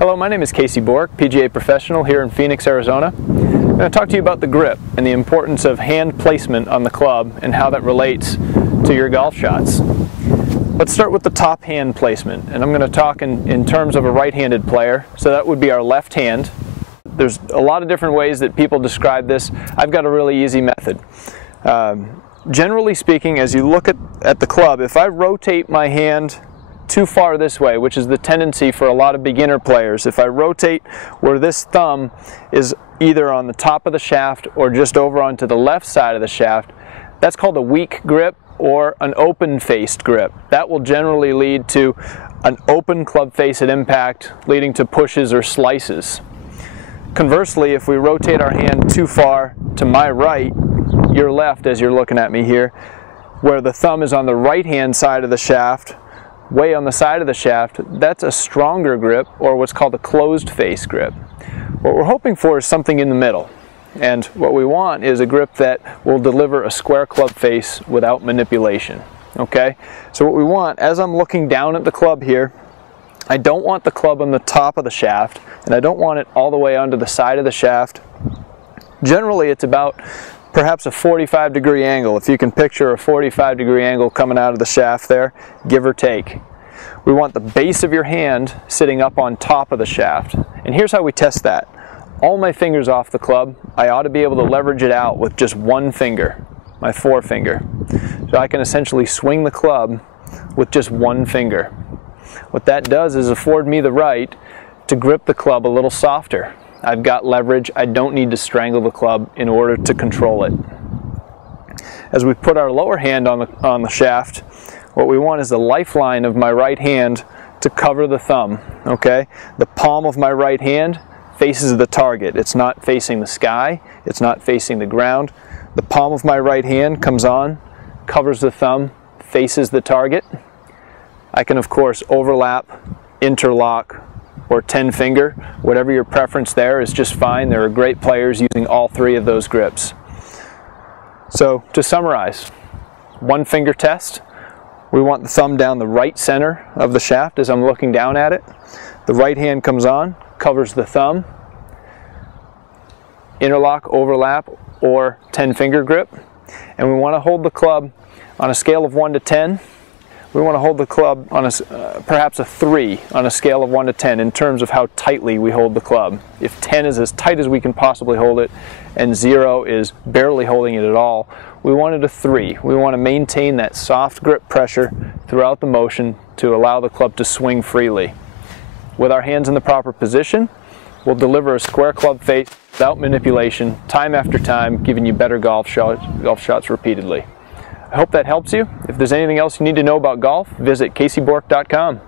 Hello, my name is Casey Bork, PGA professional here in Phoenix, Arizona. I'm going to talk to you about the grip and the importance of hand placement on the club and how that relates to your golf shots. Let's start with the top hand placement, and I'm going to talk in terms of a right-handed player, so that would be our left hand. There's a lot of different ways that people describe this. I've got a really easy method. Generally speaking, as you look at the club, if I rotate my hand too far this way, which is the tendency for a lot of beginner players, if I rotate where this thumb is either on the top of the shaft or just over onto the left side of the shaft, that's called a weak grip or an open-faced grip. That will generally lead to an open club face at impact, leading to pushes or slices. Conversely, if we rotate our hand too far to my right, your left as you're looking at me here, where the thumb is on the right-hand side of the shaft, way on the side of the shaft, that's a stronger grip, or what's called a closed face grip. What we're hoping for is something in the middle, and what we want is a grip that will deliver a square club face without manipulation. Okay, so what we want, as I'm looking down at the club here, I don't want the club on the top of the shaft, and I don't want it all the way onto the side of the shaft. Generally it's about perhaps a 45-degree angle. If you can picture a 45-degree angle coming out of the shaft there, give or take. We want the base of your hand sitting up on top of the shaft. And here's how we test that. All my fingers off the club, I ought to be able to leverage it out with just one finger, my forefinger. So I can essentially swing the club with just one finger. What that does is afford me the right to grip the club a little softer. I've got leverage. I don't need to strangle the club in order to control it. As we put our lower hand on the shaft, what we want is the lifeline of my right hand to cover the thumb. Okay? The palm of my right hand faces the target. It's not facing the sky. It's not facing the ground. The palm of my right hand comes on, covers the thumb, faces the target. I can of course overlap, interlock, or 10-finger, whatever your preference there is just fine. There are great players using all three of those grips. So to summarize, one finger test. We want the thumb down the right center of the shaft as I'm looking down at it. The right hand comes on, covers the thumb, interlock, overlap, or 10-finger grip. And we want to hold the club on a scale of 1 to 10. We want to hold the club on perhaps a 3 on a scale of 1 to 10 in terms of how tightly we hold the club. If 10 is as tight as we can possibly hold it and 0 is barely holding it at all, we want it a 3. We want to maintain that soft grip pressure throughout the motion to allow the club to swing freely. With our hands in the proper position, we'll deliver a square club face without manipulation, time after time, giving you better golf shots repeatedly. I hope that helps you. If there's anything else you need to know about golf, visit CaseyBork.com.